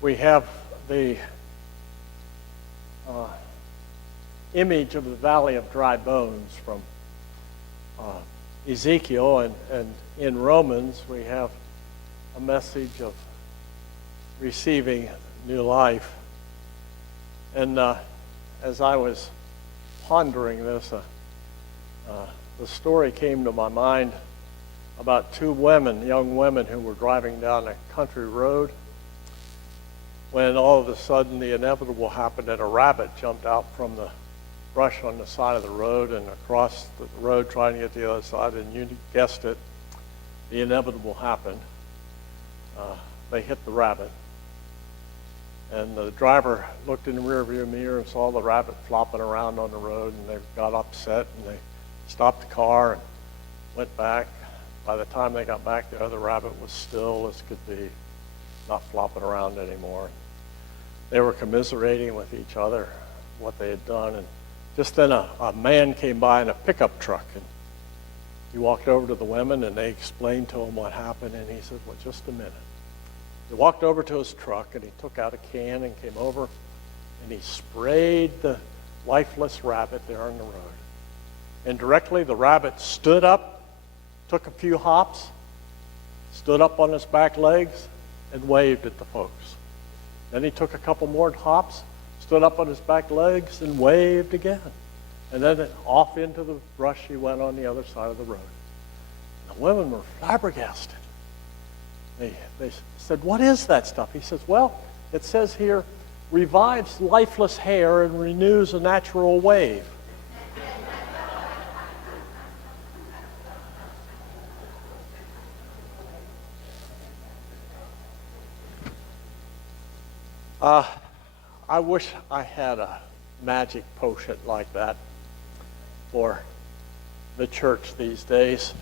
we have the image of the Valley of Dry Bones from Ezekiel, and in Romans we have a message of receiving new life. And as I was pondering this, the story came to my mind about two young women who were driving down a country road when all of a sudden the inevitable happened and a rabbit jumped out from the brush on the side of the road and across the road trying to get to the other side, and you guessed it, the inevitable happened. They hit the rabbit. And the driver looked in the rearview mirror and saw the rabbit flopping around on the road, and they got upset and they stopped the car and went back. By the time they got back, the other rabbit was still as could be, not flopping around anymore. They were commiserating with each other what they had done, and just then a man came by in a pickup truck, and he walked over to the women and they explained to him what happened, and he said, well, just a minute. He walked over to his truck and he took out a can and came over and he sprayed the lifeless rabbit there on the road. And directly the rabbit stood up, took a few hops, stood up on his back legs, and waved at the folks. Then he took a couple more hops, stood up on his back legs, and waved again. And then off into the brush he went on the other side of the road. The women were flabbergasted. They said, what is that stuff? He says, well, it says here, revives lifeless hair and renews a natural wave. I wish I had a magic potion like that for the church these days.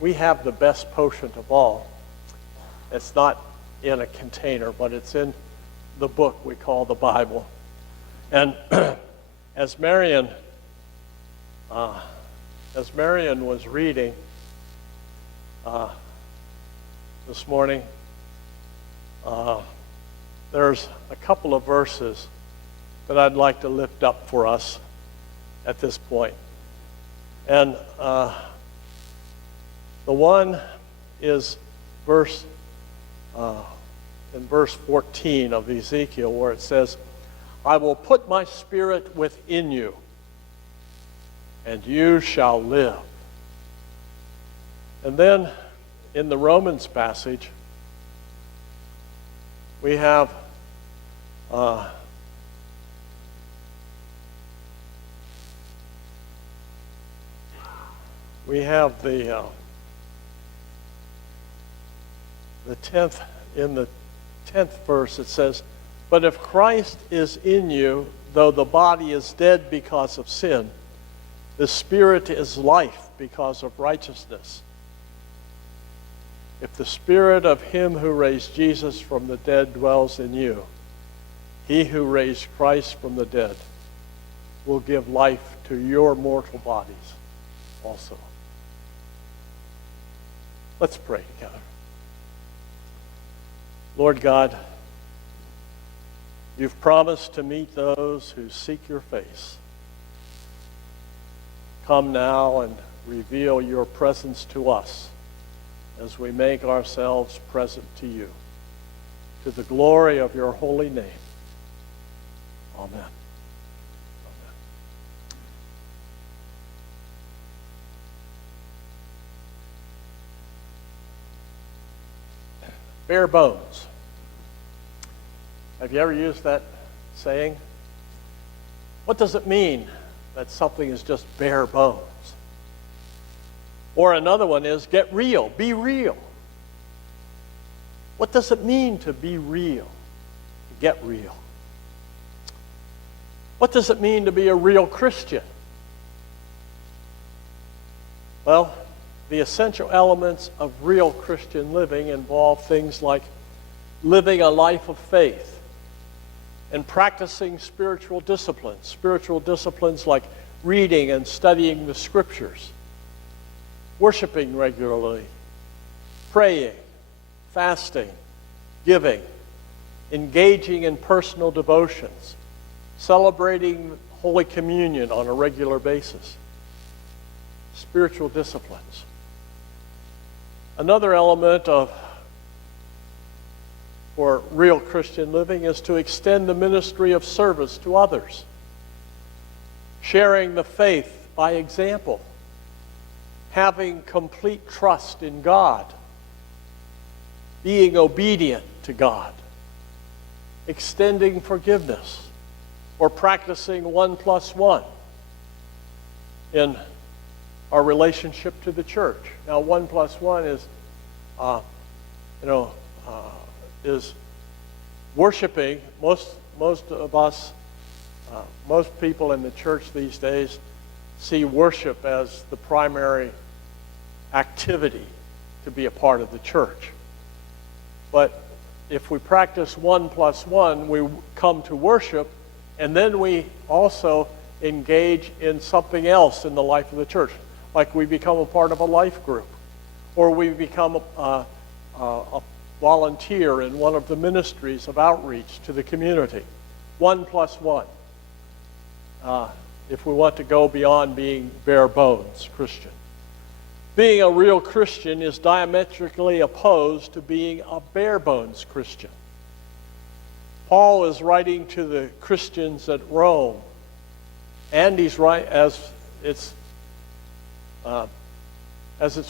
We have the best potion of all. It's not in a container, but it's in the book we call the Bible. And as Marion was reading this morning, there's a couple of verses that I'd like to lift up for us at this point. And the one is in verse 14 of Ezekiel, where it says, I will put my spirit within you, and you shall live. And then in the Romans passage, we have the 10th, in the 10th verse it says, but if Christ is in you, though the body is dead because of sin, the spirit is life because of righteousness. If the spirit of him who raised Jesus from the dead dwells in you, he who raised Christ from the dead will give life to your mortal bodies also. Let's pray together. Lord God, you've promised to meet those who seek your face. Come now and reveal your presence to us as we make ourselves present to you, to the glory of your holy name. Amen. Amen. Bare bones. Have you ever used that saying? What does it mean that something is just bare bones? Or another one is get real, be real. What does it mean to be real, to get real? What does it mean to be a real Christian? Well, the essential elements of real Christian living involve things like living a life of faith and practicing spiritual disciplines like reading and studying the scriptures, worshiping regularly, praying, fasting, giving, engaging in personal devotions, celebrating Holy Communion on a regular basis, spiritual disciplines. Another element for real Christian living is to extend the ministry of service to others, sharing the faith by example, having complete trust in God, being obedient to God, extending forgiveness, or practicing 1+1 in our relationship to the church. Now, 1+1 is worshiping. Most of us, most people in the church these days see worship as the primary activity to be a part of the church. But if we practice 1+1, we come to worship, and then we also engage in something else in the life of the church, like we become a part of a life group, or we become a volunteer in one of the ministries of outreach to the community. 1+1. If we want to go beyond being bare bones Christian. Being a real Christian is diametrically opposed to being a bare bones Christian. Paul is writing to the Christians at Rome, and he's right as it's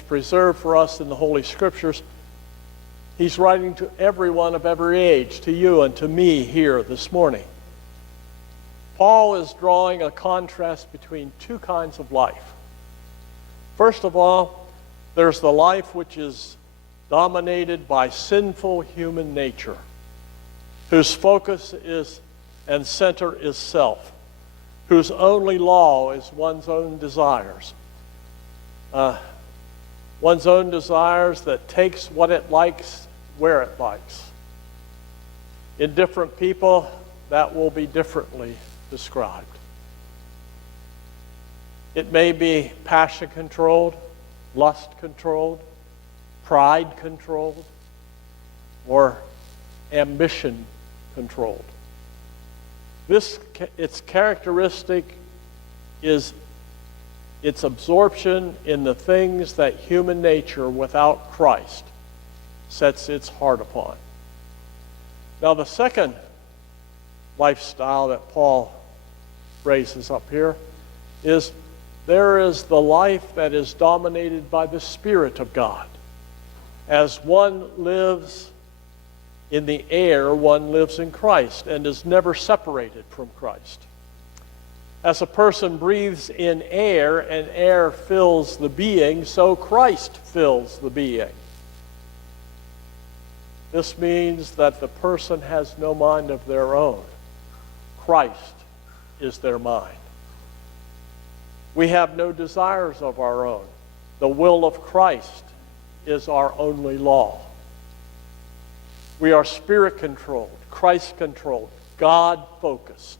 preserved for us in the Holy Scriptures. He's writing to everyone of every age, to you and to me here this morning. Paul is drawing a contrast between two kinds of life. First of all, there's the life which is dominated by sinful human nature, whose focus is and center is self, whose only law is one's own desires. One's own desires that takes what it likes, where it likes. In different people, that will be differently described. It may be passion-controlled, lust-controlled, pride-controlled, or ambition-controlled. Its characteristic is its absorption in the things that human nature without Christ sets its heart upon. Now, the second lifestyle that Paul raises up here is there is the life that is dominated by the Spirit of God. As one lives in the air, one lives in Christ and is never separated from Christ. As a person breathes in air and air fills the being, so Christ fills the being. This means that the person has no mind of their own. Christ is their mind. We have no desires of our own. The will of Christ is our only law. We are Spirit-controlled, Christ-controlled, God-focused.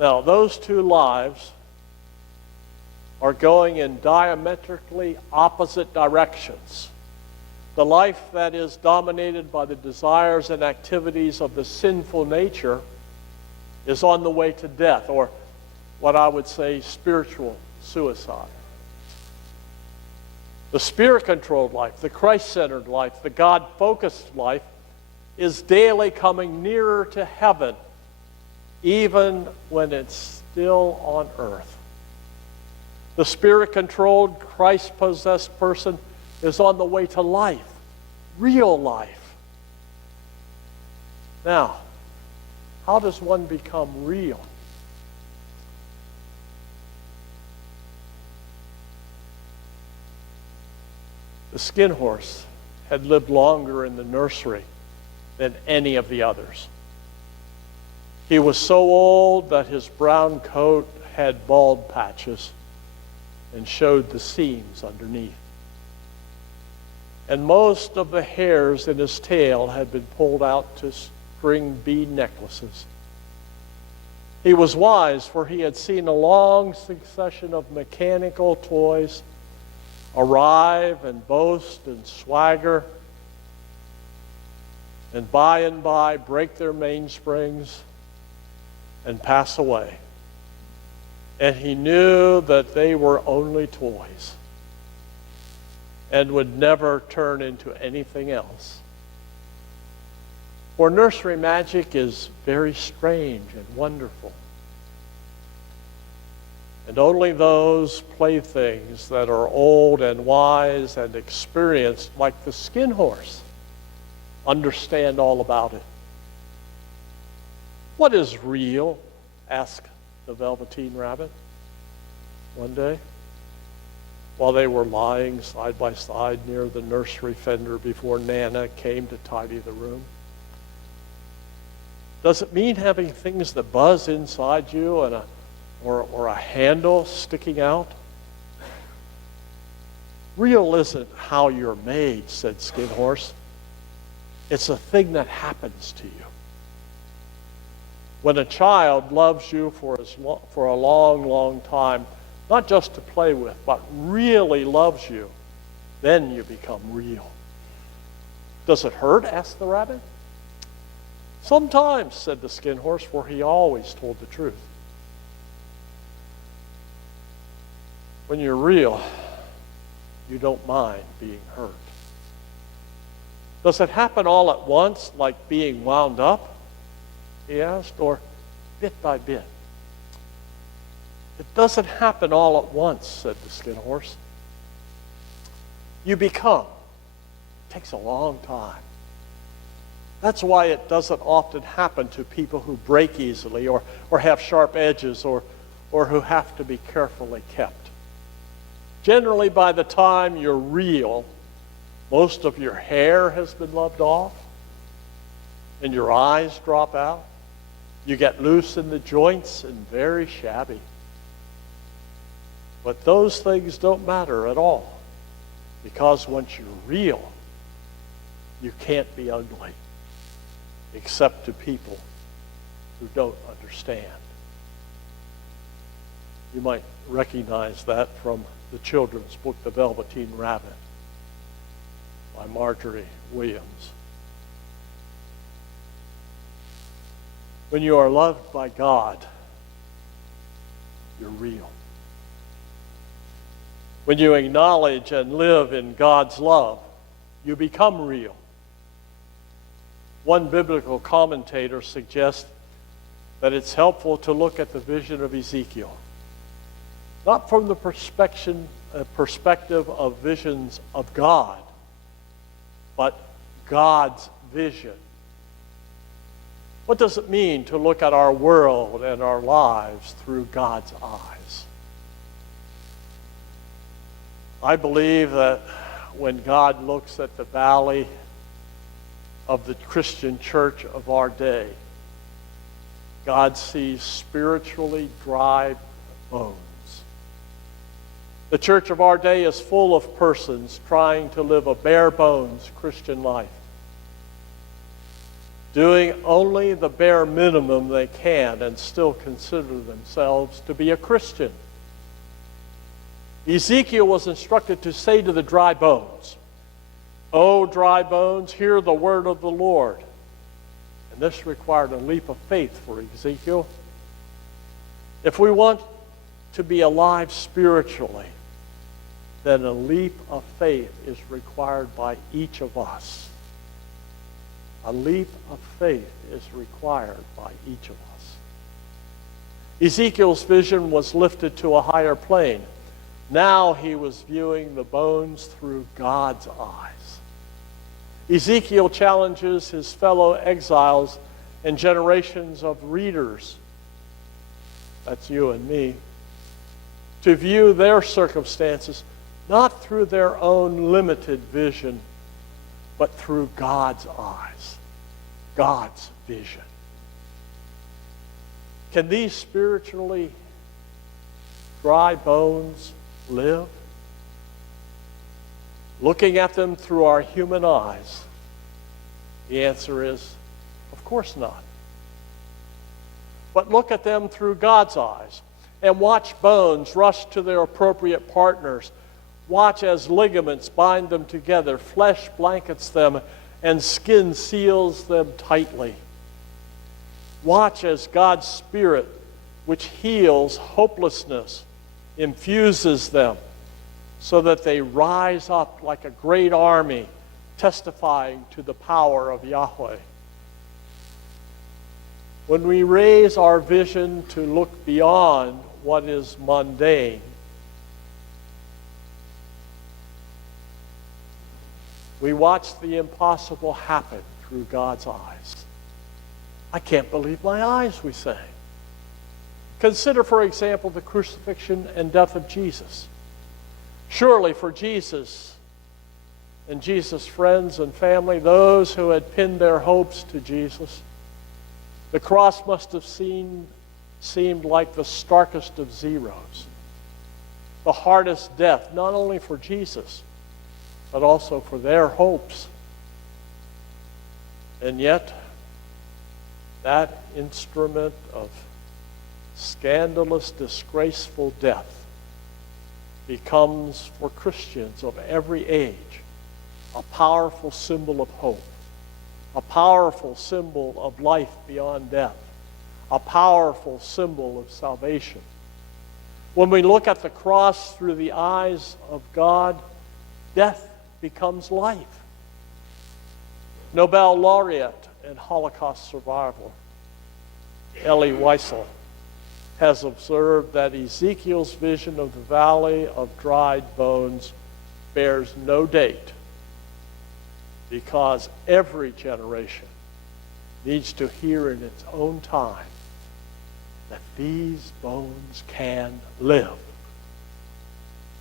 Now, those two lives are going in diametrically opposite directions. The life that is dominated by the desires and activities of the sinful nature is on the way to death, or what I would say spiritual suicide. The Spirit-controlled life, the Christ-centered life, the God-focused life is daily coming nearer to heaven, even when it's still on earth. The Spirit-controlled, Christ-possessed person is on the way to life, real life. Now, how does one become real? The skin horse had lived longer in the nursery than any of the others. He was so old that his brown coat had bald patches and showed the seams underneath. And most of the hairs in his tail had been pulled out to string bead necklaces. He was wise, for he had seen a long succession of mechanical toys, arrive and boast and swagger, and by break their mainsprings and pass away. And he knew that they were only toys and would never turn into anything else. For nursery magic is very strange and wonderful. And only those playthings that are old and wise and experienced, like the Skin Horse, understand all about it. What is real? Asked the Velveteen Rabbit one day while they were lying side by side near the nursery fender before Nana came to tidy the room. Does it mean having things that buzz inside you and or a handle sticking out? Real isn't how you're made, said Skin Horse. It's a thing that happens to you. When a child loves you for a long, long time, not just to play with, but really loves you, then you become real. Does it hurt? Asked the rabbit. Sometimes, said the Skin Horse, for he always told the truth. When you're real, you don't mind being hurt. Does it happen all at once, like being wound up? He asked, or bit by bit? It doesn't happen all at once, said the Skin Horse. You become. It takes a long time. That's why it doesn't often happen to people who break easily or have sharp edges or who have to be carefully kept. Generally, by the time you're real, most of your hair has been loved off and your eyes drop out. You get loose in the joints and very shabby. But those things don't matter at all, because once you're real, you can't be ugly, except to people who don't understand. You might recognize that from the children's book, The Velveteen Rabbit, by Marjorie Williams. When you are loved by God, you're real. When you acknowledge and live in God's love, you become real. One biblical commentator suggests that it's helpful to look at the vision of Ezekiel, not from the perspective of visions of God, but God's vision. What does it mean to look at our world and our lives through God's eyes? I believe that when God looks at the valley of the Christian church of our day, God sees spiritually dry bones. The church of our day is full of persons trying to live a bare bones Christian life, doing only the bare minimum they can and still consider themselves to be a Christian. Ezekiel was instructed to say to the dry bones, "O dry bones, hear the word of the Lord." And this required a leap of faith for Ezekiel. If we want to be alive spiritually, then a leap of faith is required by each of us. A leap of faith is required by each of us. Ezekiel's vision was lifted to a higher plane. Now he was viewing the bones through God's eyes. Ezekiel challenges his fellow exiles and generations of readers, that's you and me, to view their circumstances not through their own limited vision, but through God's eyes, God's vision. Can these spiritually dry bones live? Looking at them through our human eyes, the answer is, of course not. But look at them through God's eyes and watch bones rush to their appropriate partners Watch as ligaments bind them together, flesh blankets them, and skin seals them tightly. Watch as God's Spirit, which heals hopelessness, infuses them so that they rise up like a great army, testifying to the power of Yahweh. When we raise our vision to look beyond what is mundane, we watch the impossible happen through God's eyes. I can't believe my eyes, we say. Consider, for example, the crucifixion and death of Jesus. Surely for Jesus and Jesus' friends and family, those who had pinned their hopes to Jesus, the cross must have seemed like the starkest of zeros, the hardest death, not only for Jesus, but also for their hopes. And yet, that instrument of scandalous, disgraceful death becomes, for Christians of every age, a powerful symbol of hope, a powerful symbol of life beyond death, a powerful symbol of salvation. When we look at the cross through the eyes of God, death becomes life. Nobel laureate and Holocaust survivor Elie Wiesel has observed that Ezekiel's vision of the valley of dried bones bears no date, because every generation needs to hear in its own time that these bones can live.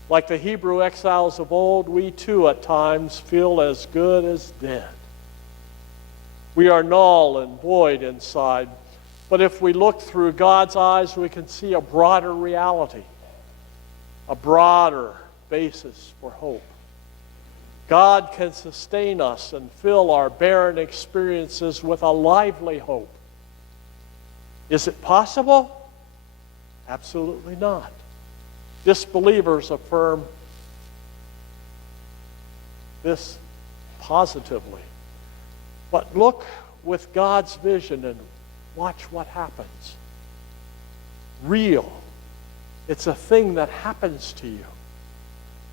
Like the Hebrew exiles of old, we too at times feel as good as dead. We are null and void inside, but if we look through God's eyes, we can see a broader reality, a broader basis for hope. God can sustain us and fill our barren experiences with a lively hope. Is it possible? Absolutely not. Disbelievers affirm this positively. But look with God's vision and watch what happens. Real. It's a thing that happens to you.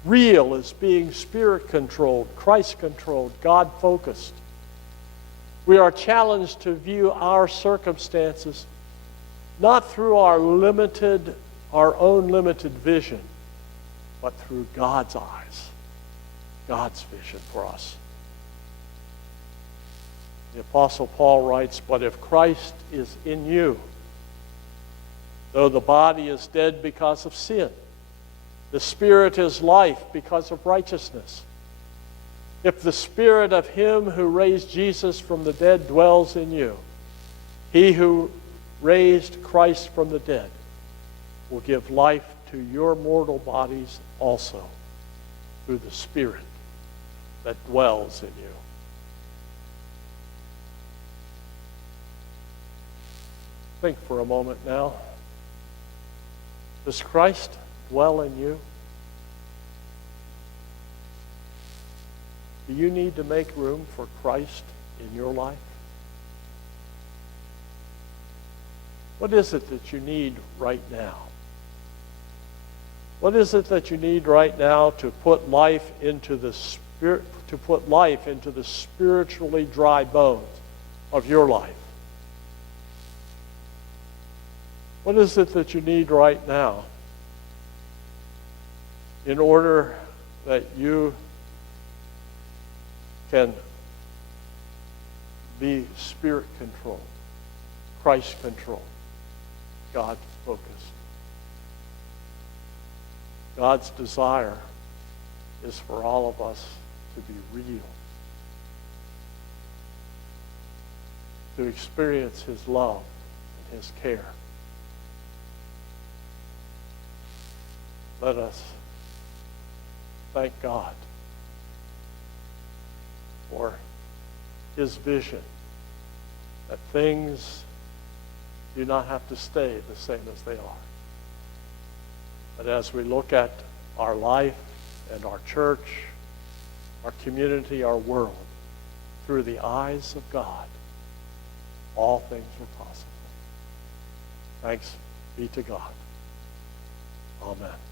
Real is being Spirit-controlled, Christ-controlled, God-focused. We are challenged to view our circumstances not through our own limited vision, but through God's eyes, God's vision for us. The Apostle Paul writes, "But if Christ is in you, though the body is dead because of sin, the Spirit is life because of righteousness. If the Spirit of him who raised Jesus from the dead dwells in you, he who raised Christ from the dead will give life to your mortal bodies also through the Spirit that dwells in you." Think for a moment now. Does Christ dwell in you? Do you need to make room for Christ in your life? What is it that you need right now? What is it that you need right now to put life into the spirit, to put life into the spiritually dry bones of your life? What is it that you need right now in order that you can be Spirit-controlled, Christ-controlled, God-focused? God's desire is for all of us to be real, to experience His love and His care. Let us thank God for His vision that things do not have to stay the same as they are. But as we look at our life and our church, our community, our world, through the eyes of God, all things are possible. Thanks be to God. Amen.